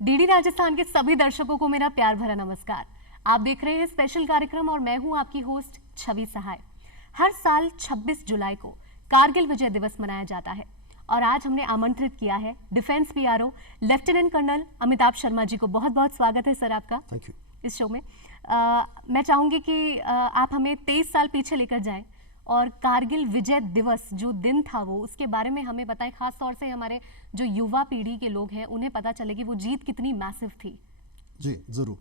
DD Rajasthan के सभी दर्शकों को मेरा प्यार भरा नमस्कार। आप देख रहे हैं स्पेशल कार्यक्रम और मैं हूं आपकी होस्ट छवि सहाय। हर साल 26 जुलाई को कारगिल विजय दिवस मनाया जाता है और आज हमने आमंत्रित किया है defence PRO lieutenant colonel Amitabh Sharma ji को। बहुत बहुत स्वागत है सर आपका थैंक यू इस शो में। मैं चाहूंगी कि आप हमें 23 साल पीछे लेकर जाएं और कारगिल विजय दिवस जो दिन था वो उसके बारे में हमें बताएं, खास तौर से हमारे जो युवा पीढ़ी के लोग हैं उन्हें पता चले कि वो जीत कितनी मैसिव थी। जी जरूर।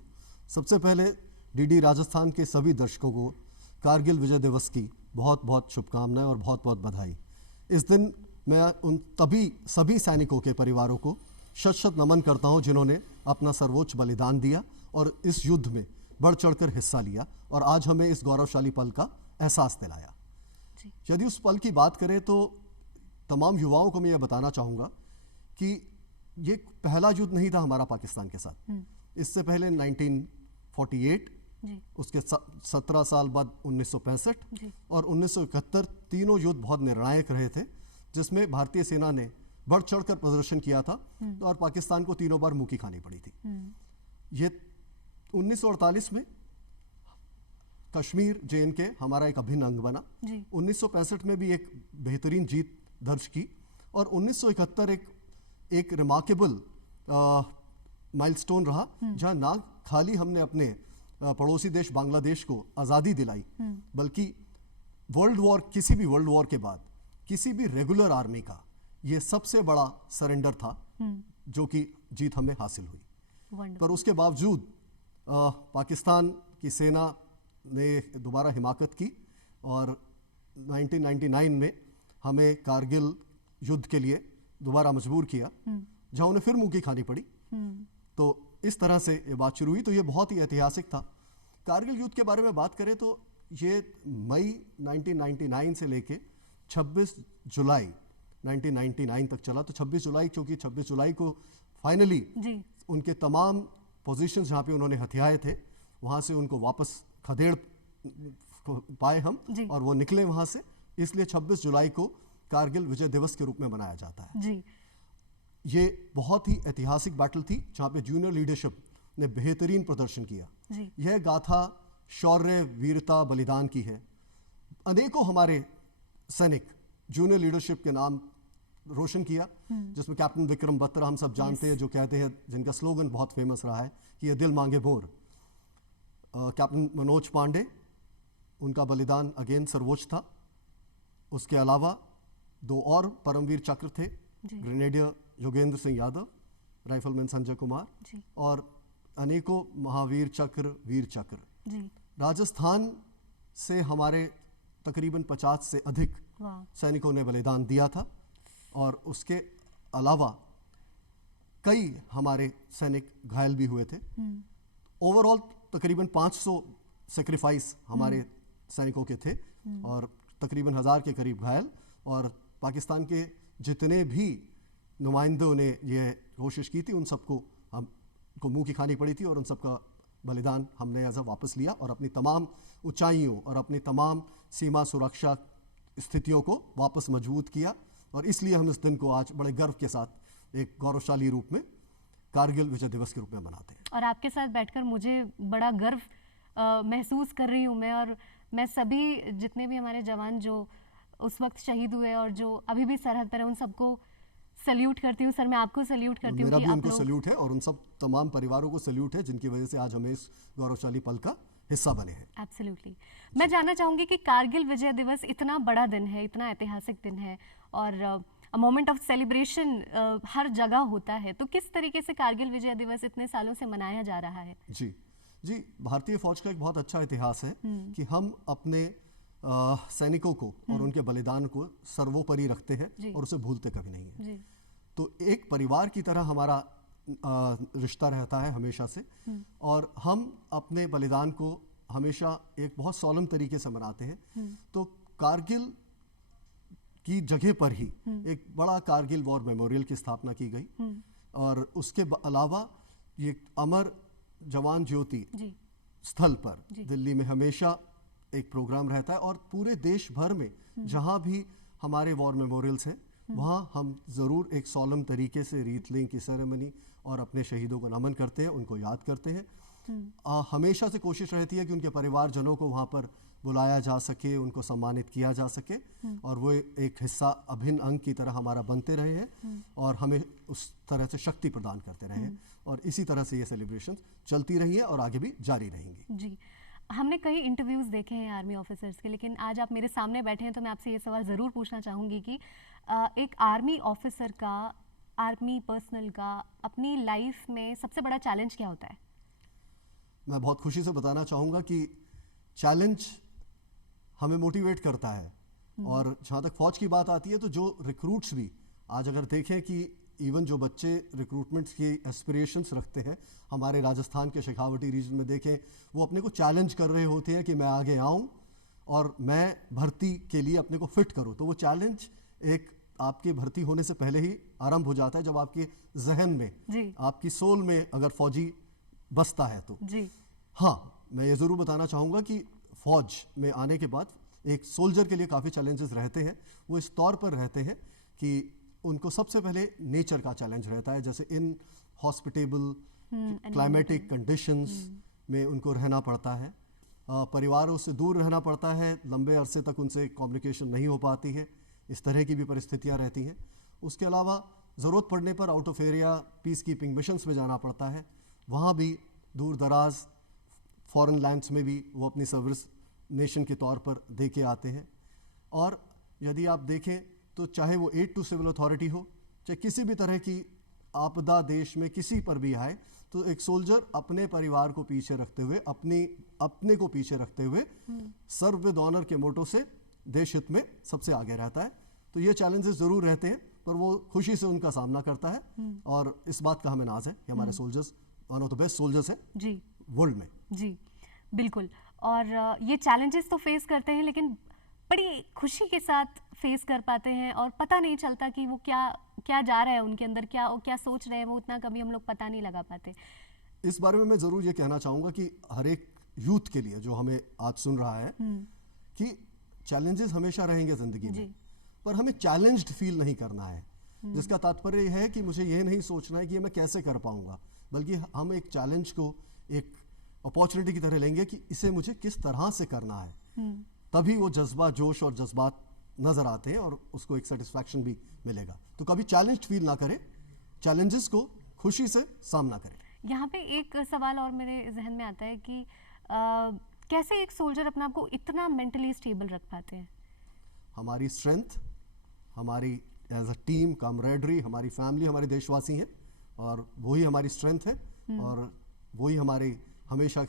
सबसे पहले डीडी राजस्थान के सभी दर्शकों को कारगिल विजय दिवस की बहुत बहुत शुभकामनाएं और बहुत बहुत बधाई। इस दिन मैं उन सभी सैनिकों के परिवारों को शत शत नमन करता हूं जिन्होंने अपना सर्वोच्च बलिदान दिया और इस युद्ध में बढ़ चढ़कर हिस्सा लिया और आज हमें इस गौरवशाली पल का एहसास दिलाया। यदि उस पल की बात करें तो तमाम युवाओं को मैं यह बताना चाहूँगा कि ये पहला युद्ध नहीं था हमारा पाकिस्तान के साथ। इससे पहले 1948, उसके 17 साल बाद 1965 और 1971 तीनों युद्ध बहुत निर्णायक रहे थे, जिसमें भारतीय सेना ने बढ़ चढ़कर प्रदर्शन किया था और पाकिस्तान को तीनों बार मुंह की खानी पड़ी थी। ये 1948 में कश्मीर JNK हमारा एक अभिन्न अंग बना। 1965 में भी एक बेहतरीन जीत दर्ज की और 1971 एक रिमार्केबल माइलस्टोन रहा, जहां ना खाली हमने अपने पड़ोसी देश बांग्लादेश को आज़ादी दिलाई, बल्कि किसी भी वर्ल्ड वॉर के बाद किसी भी रेगुलर आर्मी का ये सबसे बड़ा सरेंडर था जो कि जीत हमें हासिल हुई। पर उसके बावजूद पाकिस्तान की सेना ने दोबारा हिमाकत की और 1999 में हमें कारगिल युद्ध के लिए दोबारा मजबूर किया, जहां उन्हें फिर मुंह की खानी पड़ी। तो इस तरह से ये बात शुरू हुई। तो ये बहुत ही ऐतिहासिक था। कारगिल युद्ध के बारे में बात करें तो ये मई 1999 से लेके 26 जुलाई 1999 तक चला। तो 26 जुलाई, क्योंकि 26 जुलाई को फाइनली उनके तमाम पोजीशंस जहां पे उन्होंने हथियाए थे वहां से उनको वापस खदेड़ पाए हम और वो निकले वहां से, इसलिए 26 जुलाई को कारगिल विजय दिवस के रूप में मनाया जाता है। जी। ये बहुत ही ऐतिहासिक बैटल थी जहां पे जूनियर लीडरशिप ने बेहतरीन प्रदर्शन किया। यह गाथा शौर्य, वीरता, बलिदान की है। अनेकों हमारे सैनिक जूनियर लीडरशिप के नाम रोशन किया, जिसमें कैप्टन विक्रम बत्रा हम सब जानते हैं, जो कहते हैं, जिनका स्लोगन बहुत फेमस रहा है कि ये दिल मांगे मोर। कैप्टन मनोज पांडे, उनका बलिदान अगेन सर्वोच्च था। उसके अलावा 2 और परमवीर चक्र थे, ग्रेनेडियर योगेंद्र सिंह यादव, राइफलमैन संजय कुमार और अनेकों महावीर चक्र, वीर चक्र। राजस्थान से हमारे तकरीबन 50 से अधिक सैनिकों ने बलिदान दिया था और उसके अलावा कई हमारे सैनिक घायल भी हुए थे। ओवरऑल तकरीबन 500 सेक्रीफाइस हमारे सैनिकों के थे और तकरीबन 1000 के करीब घायल। और पाकिस्तान के जितने भी नुमाइंदों ने यह कोशिश की थी उन सबको हमको मुंह की खानी पड़ी थी और उन सबका बलिदान हमने एज वापस लिया और अपनी तमाम ऊंचाइयों और अपनी तमाम सीमा सुरक्षा स्थितियों को वापस मजबूत किया। और इसलिए हम इस दिन को आज बड़े गर्व के साथ एक गौरवशाली रूप में कारगिल विजय दिवस के रूप में मनाते हैं। और आपके साथ बैठकर मुझे बड़ा गर्व महसूस कर रही हूँ मैं, और मैं सभी जितने भी हमारे जवान जो उस वक्त शहीद हुए और जो अभी भी सरहद पर हैं उन सबको सल्यूट करती हूँ। सर, मैं आपको सल्यूट करती हूँ। मेरा भी उनको सल्यूट है और उन सब तमाम परिवारों को सल्यूट है जिनकी वजह से आज हमें इस गौरवशाली पल का हिस्सा बने हैं। एब्सोल्युटली। मैं जानना चाहूंगी कि कारगिल विजय दिवस इतना बड़ा दिन है, इतना ऐतिहासिक दिन है और मोमेंट ऑफ सेलिब्रेशन हर जगह होता है, तो किस तरीके से कारगिल विजय दिवस इतने सालों से मनाया जा रहा है? जी, भारतीय फौज का एक बहुत अच्छा इतिहास है कि हम अपने सैनिकों को और उनके बलिदान को सर्वोपरि रखते हैं और उसे भूलते कभी नहीं है। तो एक परिवार की तरह हमारा रिश्ता रहता है हमेशा से और हम अपने बलिदान को हमेशा एक बहुत सोलम तरीके से मनाते हैं। तो कारगिल की जगह पर ही एक बड़ा कारगिल वॉर मेमोरियल की स्थापना की गई और उसके अलावा ये अमर जवान ज्योति स्थल पर दिल्ली में हमेशा एक प्रोग्राम रहता है और पूरे देश भर में जहां भी हमारे वॉर मेमोरियल्स हैं वहाँ हम ज़रूर एक सोलम तरीके से रीत लेंग की सेरेमनी और अपने शहीदों को नमन करते हैं, उनको याद करते हैं। हमेशा से कोशिश रहती है कि उनके परिवारजनों को वहाँ पर बुलाया जा सके, उनको सम्मानित किया जा सके और वो एक हिस्सा अभिन्न अंग की तरह हमारा बनते रहे हैं और हमें उस तरह से शक्ति प्रदान करते रहे हैं और इसी तरह से ये सेलिब्रेशन चलती रही है और आगे भी जारी रहेंगी। जी, हमने कई इंटरव्यूज़ देखे हैं आर्मी ऑफिसर्स के, लेकिन आज आप मेरे सामने बैठे हैं तो मैं आपसे ये सवाल ज़रूर पूछना चाहूँगी कि एक आर्मी ऑफिसर का, आर्मी पर्सनल का अपनी लाइफ में सबसे बड़ा चैलेंज क्या होता है? मैं बहुत खुशी से बताना चाहूँगा कि चैलेंज हमें मोटिवेट करता है और जहाँ तक फौज की बात आती है तो जो रिक्रूट्स भी आज अगर देखें कि इवन जो बच्चे रिक्रूटमेंट्स की एस्पिरेशंस रखते हैं, हमारे राजस्थान के शेखावटी रीजन में देखें, वो अपने को चैलेंज कर रहे होते हैं कि मैं आगे आऊँ और मैं भर्ती के लिए अपने को फिट करूँ। तो वो चैलेंज एक आपकी भर्ती होने से पहले ही आरंभ हो जाता है, जब आपके जहन में, आपकी सोल में अगर फौजी बसता है तो जी। हाँ, मैं ये ज़रूर बताना चाहूँगा कि फौज में आने के बाद एक सोल्जर के लिए काफ़ी चैलेंजेस रहते हैं। वो इस तौर पर रहते हैं कि उनको सबसे पहले नेचर का चैलेंज रहता है, जैसे इन हॉस्पिटेबल क्लाइमेटिक कंडीशंस में उनको रहना पड़ता है, परिवारों से दूर रहना पड़ता है, लंबे अरसे तक उनसे कम्युनिकेशन नहीं हो पाती है, इस तरह की भी परिस्थितियाँ रहती हैं। उसके अलावा ज़रूरत पड़ने पर out of area peace keeping missions में जाना पड़ता है, वहाँ भी दूर दराज फॉरेन लैंड्स में भी वो अपनी सर्विस नेशन के तौर पर दे के आते हैं। और यदि आप देखें तो चाहे वो एड टू सिविल अथॉरिटी हो, चाहे किसी भी तरह की आपदा देश में किसी पर भी आए, तो एक सोल्जर अपने परिवार को पीछे रखते हुए, अपने को पीछे रखते हुए सर्व विद ऑनर के मोटो से देश हित में सबसे आगे रहता है। तो ये चैलेंजेस ज़रूर रहते हैं, पर वो खुशी से उनका सामना करता है और इस बात का हमें नाज है कि हमारे soldiers one of the best soldiers हैं जी वर्ल्ड में। जी बिल्कुल। और ये चैलेंजेस तो फेस करते हैं, लेकिन बड़ी खुशी के साथ फेस कर पाते हैं और पता नहीं चलता कि वो क्या जा रहा है उनके अंदर, क्या सोच रहे हैं, वो उतना कभी हम लोग पता नहीं लगा पाते। इस बारे में मैं ज़रूर ये कहना चाहूँगा कि हर एक यूथ के लिए जो हमें आज सुन रहा है कि चैलेंजेस हमेशा रहेंगे ज़िंदगी में, पर हमें चैलेंज्ड फील नहीं करना है। जिसका तात्पर्य है कि मुझे ये नहीं सोचना है कि ये मैं कैसे कर पाऊँगा, बल्कि हम एक चैलेंज को एक अपॉर्चुनिटी की तरह लेंगे कि इसे मुझे किस तरह से करना है। तभी वो जज्बा, जोश और जज्बात नजर आते हैं और उसको एक सेटिस्फैक्शन भी मिलेगा। तो कभी चैलेंज फील ना करें, चैलेंजेस को खुशी से सामना करें। यहाँ पे एक सवाल और मेरे जहन में आता है कि कैसे एक सोल्जर अपने आप को इतना मेंटली स्टेबल रख पाते हैं? हमारी स्ट्रेंथ, हमारी एज अ टीम कामरेडरी, हमारी फैमिली, हमारे देशवासी हैं और वही हमारी स्ट्रेंथ है और वही हमारे हमेशा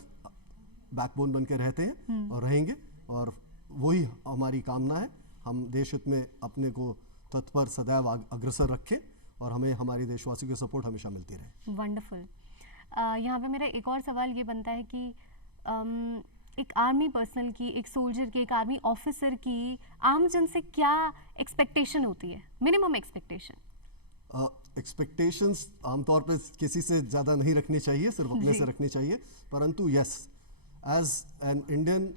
बैकबोन बन के रहते हैं और रहेंगे और वही हमारी कामना है। हम देश हित में अपने को तत्पर सदैव अग्रसर रखें और हमें हमारी देशवासी की सपोर्ट हमेशा मिलती रहे। वंडरफुल। यहाँ पे मेरा एक और सवाल ये बनता है कि एक आर्मी पर्सनल की, एक सोल्जर की, एक आर्मी ऑफिसर की आमजन से क्या एक्सपेक्टेशन होती है, मिनिमम एक्सपेक्टेशन? एक्सपेक्टेशंस आमतौर पे किसी से ज़्यादा नहीं रखनी चाहिए, सिर्फ अपने से रखनी चाहिए। परंतु yes, as an Indian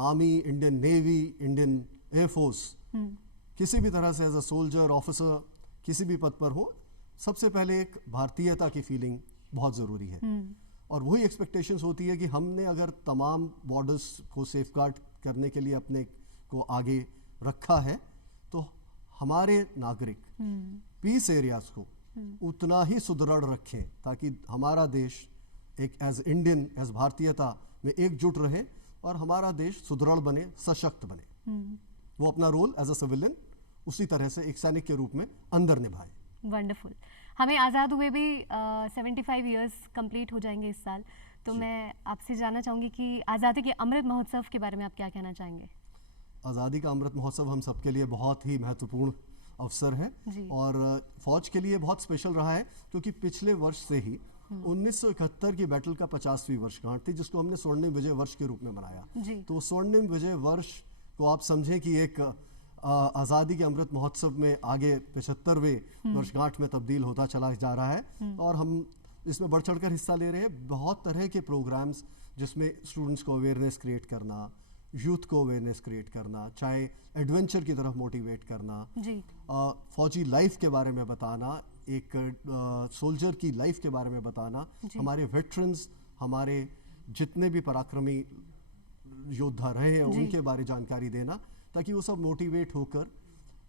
army, Indian navy, Indian air force, किसी भी तरह से एज अ सोल्जर, ऑफिसर, किसी भी पद पर हो, सबसे पहले एक भारतीयता की फीलिंग बहुत ज़रूरी है और वही एक्सपेक्टेशंस होती है कि हमने अगर तमाम बॉर्डर्स को सेफगार्ड करने के लिए अपने को आगे रखा है तो हमारे नागरिक पीस एरियाज को उतना ही सुदृढ़ रखें ताकि हमारा देश एक एज इंडियन, एज भारतीयता में एकजुट रहे और हमारा देश सुदृढ़ बने, सशक्त बने। वो अपना रोल एज अ सिविलियन उसी तरह से एक सैनिक के रूप में अंदर निभाए। वंडरफुल। हमें आज़ाद हुए भी 75 इयर्स कंप्लीट हो जाएंगे इस साल, तो मैं आपसे जानना चाहूँगी कि आज़ादी के अमृत महोत्सव के बारे में आप क्या कहना चाहेंगे? आज़ादी का अमृत महोत्सव हम सबके लिए बहुत ही महत्वपूर्ण अवसर है और फौज के लिए बहुत स्पेशल रहा है क्योंकि पिछले वर्ष से ही 1971 की बैटल का 50वीं वर्षगांठ थी, जिसको हमने स्वर्णिम विजय वर्ष के रूप में मनाया। तो स्वर्णिम विजय वर्ष को आप समझें कि एक आज़ादी के अमृत महोत्सव में आगे 75वें वर्षगांठ में तब्दील होता चला जा रहा है और हम इसमें बढ़ चढ़कर हिस्सा ले रहे हैं। बहुत तरह के प्रोग्राम्स जिसमें स्टूडेंट्स को अवेयरनेस क्रिएट करना, यूथ को अवेयरनेस क्रिएट करना, चाहे एडवेंचर की तरफ मोटिवेट करना, फौजी लाइफ के बारे में बताना, एक सोल्जर की लाइफ के बारे में बताना, हमारे वेटरन्स, हमारे जितने भी पराक्रमी योद्धा रहे हैं उनके बारे जानकारी देना, ताकि वो सब मोटिवेट होकर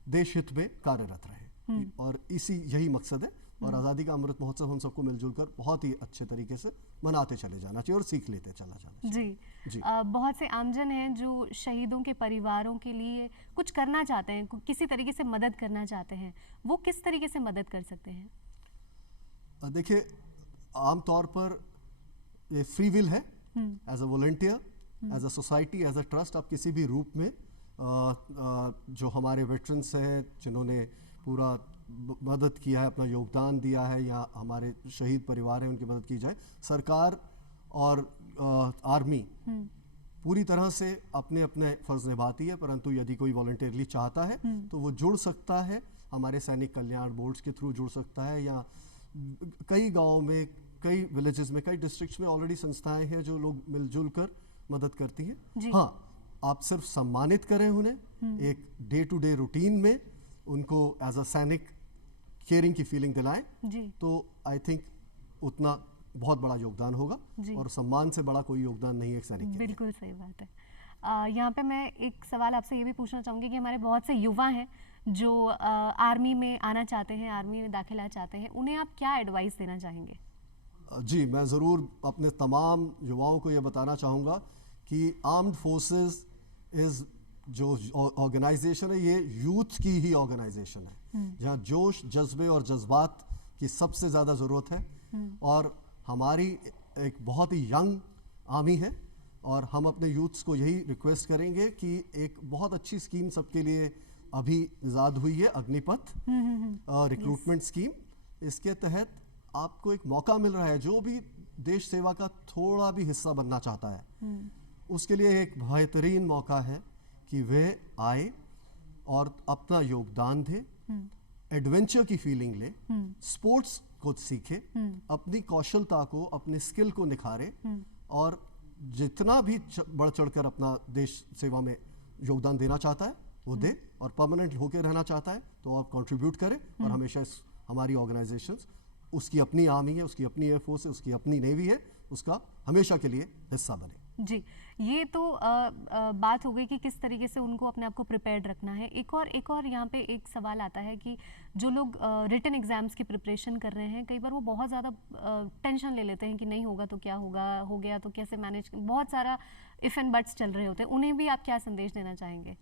देश हित में कार्यरत रहे। और यही मकसद है। और आज़ादी का अमृत महोत्सव हम सबको मिलजुल कर बहुत ही अच्छे तरीके से मनाते चले जाना चाहिए और सीख लेते चला जाना चाहिए। जी। बहुत से आमजन हैं जो शहीदों के परिवारों के लिए कुछ करना चाहते हैं, किसी तरीके से मदद करना चाहते हैं, वो किस तरीके से मदद कर सकते हैं? देखिए, आमतौर पर ये फ्री विल है। As a volunteer, as a society, as a trust, आप किसी भी रूप में जो हमारे वेटरन्स हैं जिन्होंने पूरा मदद किया है, अपना योगदान दिया है, या हमारे शहीद परिवार हैं उनकी मदद की जाए। सरकार और आर्मी पूरी तरह से अपने अपने फर्ज निभाती है, परंतु यदि कोई वॉलंटियरली चाहता है तो वो जुड़ सकता है, हमारे सैनिक कल्याण बोर्ड्स के थ्रू जुड़ सकता है, या कई गाँव में, कई विलेजेस में, कई डिस्ट्रिक्ट्स में ऑलरेडी संस्थाएं हैं जो लोग मिलजुल कर मदद करती हैं। हाँ, आप सिर्फ सम्मानित करें उन्हें, एक डे टू डे रूटीन में उनको एज अ सैनिक केयरिंग की फीलिंग दिलाएं, तो आई थिंक उतना बहुत बड़ा योगदान होगा। और सम्मान से बड़ा कोई योगदान नहीं है एक सैनिक के। बिल्कुल सही बात है। यहाँ पे मैं एक सवाल आपसे ये भी पूछना चाहूँगी कि हमारे बहुत से युवा हैं जो आर्मी में आना चाहते हैं, आर्मी में दाखिला चाहते हैं, उन्हें आप क्या एडवाइस देना चाहेंगे? जी, मैं ज़रूर अपने तमाम युवाओं को ये बताना चाहूँगा कि आर्म्ड फोर्सेस इज़ जो ऑर्गेनाइजेशन है, ये यूथ की ही ऑर्गेनाइजेशन है, जहाँ जोश, जज्बे और जज्बात की सबसे ज़्यादा ज़रूरत है। और हमारी एक बहुत ही यंग आर्मी है, और हम अपने यूथ्स को यही रिक्वेस्ट करेंगे कि एक बहुत अच्छी स्कीम सबके लिए अभी इजाद हुई है, अग्निपथ रिक्रूटमेंट स्कीम। इसके तहत आपको एक मौका मिल रहा है, जो भी देश सेवा का थोड़ा भी हिस्सा बनना चाहता है उसके लिए एक बेहतरीन मौका है कि वह आए और अपना योगदान दे, एडवेंचर की फीलिंग ले, स्पोर्ट्स को सीखे, अपनी कौशलता को, अपने स्किल को निखारे, और जितना भी बढ़ चढ़कर अपना देश सेवा में योगदान देना चाहता है वो दे, और परमानेंट होकर रहना चाहता है तो आप कंट्रीब्यूट करें। और हमेशा हमारी ऑर्गेनाइजेशंस, उसकी अपनी आर्मी है, उसकी अपनी एयरफोर्स है, उसकी अपनी नेवी है, उसका हमेशा के लिए हिस्सा बने। जी, ये तो बात हो गई कि किस तरीके से उनको अपने आप को प्रिपेयर्ड रखना है। एक और यहाँ पे एक सवाल आता है कि जो लोग रिटन एग्जाम्स की प्रिपरेशन कर रहे हैं, कई बार वो बहुत ज़्यादा टेंशन ले लेते हैं कि नहीं होगा तो क्या होगा, हो गया तो कैसे मैनेज, बहुत सारा इफ एंड बट्स चल रहे होते हैं, उन्हें भी आप क्या संदेश देना चाहेंगे?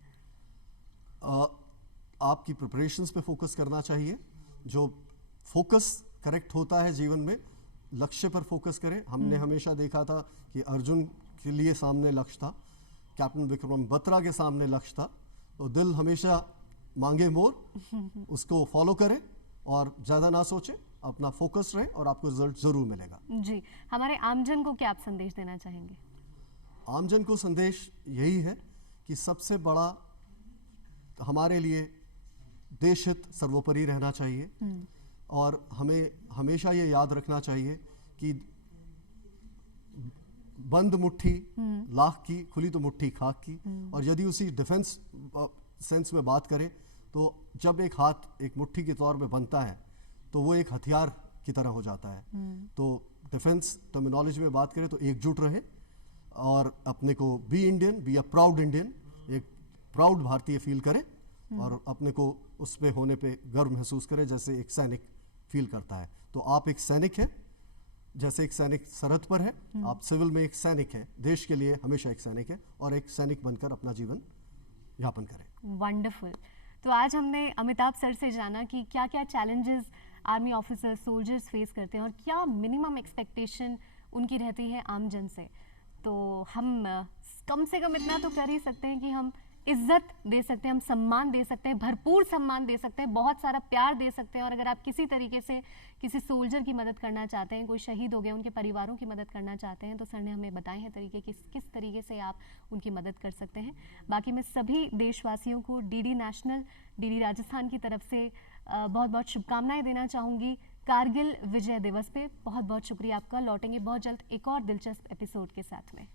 आपकी प्रिपरेशंस पे फोकस करना चाहिए। जो फोकस करेक्ट होता है जीवन में, लक्ष्य पर फोकस करें। हमने हमेशा देखा था कि अर्जुन के लिए सामने लक्ष्य था, कैप्टन विक्रम बत्रा के सामने लक्ष्य था, तो दिल हमेशा मांगे मोर, उसको फॉलो करें और ज़्यादा ना सोचें, अपना फोकस रहे और आपको रिजल्ट ज़रूर मिलेगा। जी, हमारे आमजन को क्या आप संदेश देना चाहेंगे? आमजन को संदेश यही है कि सबसे बड़ा हमारे लिए देश हित सर्वोपरि रहना चाहिए, और हमें हमेशा ये याद रखना चाहिए कि बंद मुट्ठी लाख की, खुली तो मुट्ठी खाक की। और यदि उसी डिफेंस सेंस में बात करें तो जब एक हाथ एक मुट्ठी के तौर पे बनता है तो वो एक हथियार की तरह हो जाता है। तो डिफेंस टर्मिनोलॉजी में बात करें तो एकजुट रहे और अपने को be Indian, be a proud Indian, एक प्राउड भारतीय फील करें और अपने को उस पे होने पे गर्व महसूस करें जैसे एक सैनिक फील करता है। तो आप एक सैनिक हैं, जैसे एक सैनिक सरहद पर है, आप सिविल में एक सैनिक हैं, देश के लिए हमेशा एक सैनिक है, और एक सैनिक बनकर अपना जीवन यापन करें। वंडरफुल। तो आज हमने अमिताभ सर से जाना कि क्या क्या challenges army officers, soldiers face करते हैं और क्या मिनिमम एक्सपेक्टेशन उनकी रहती है आम जन से। तो हम कम से कम इतना तो कर ही सकते हैं कि हम इज्जत दे सकते हैं, हम सम्मान दे सकते हैं, भरपूर सम्मान दे सकते हैं, बहुत सारा प्यार दे सकते हैं। और अगर आप किसी तरीके से किसी सोल्जर की मदद करना चाहते हैं, कोई शहीद हो गया, उनके परिवारों की मदद करना चाहते हैं, तो सर ने हमें बताए हैं तरीके किस तरीके से आप उनकी मदद कर सकते हैं। बाकी मैं सभी देशवासियों को डीडी नेशनल, डीडी राजस्थान की तरफ से बहुत बहुत शुभकामनाएं देना चाहूँगी कारगिल विजय दिवस पे। बहुत बहुत शुक्रिया आपका। लौटेंगे बहुत जल्द एक और दिलचस्प एपिसोड के साथ में।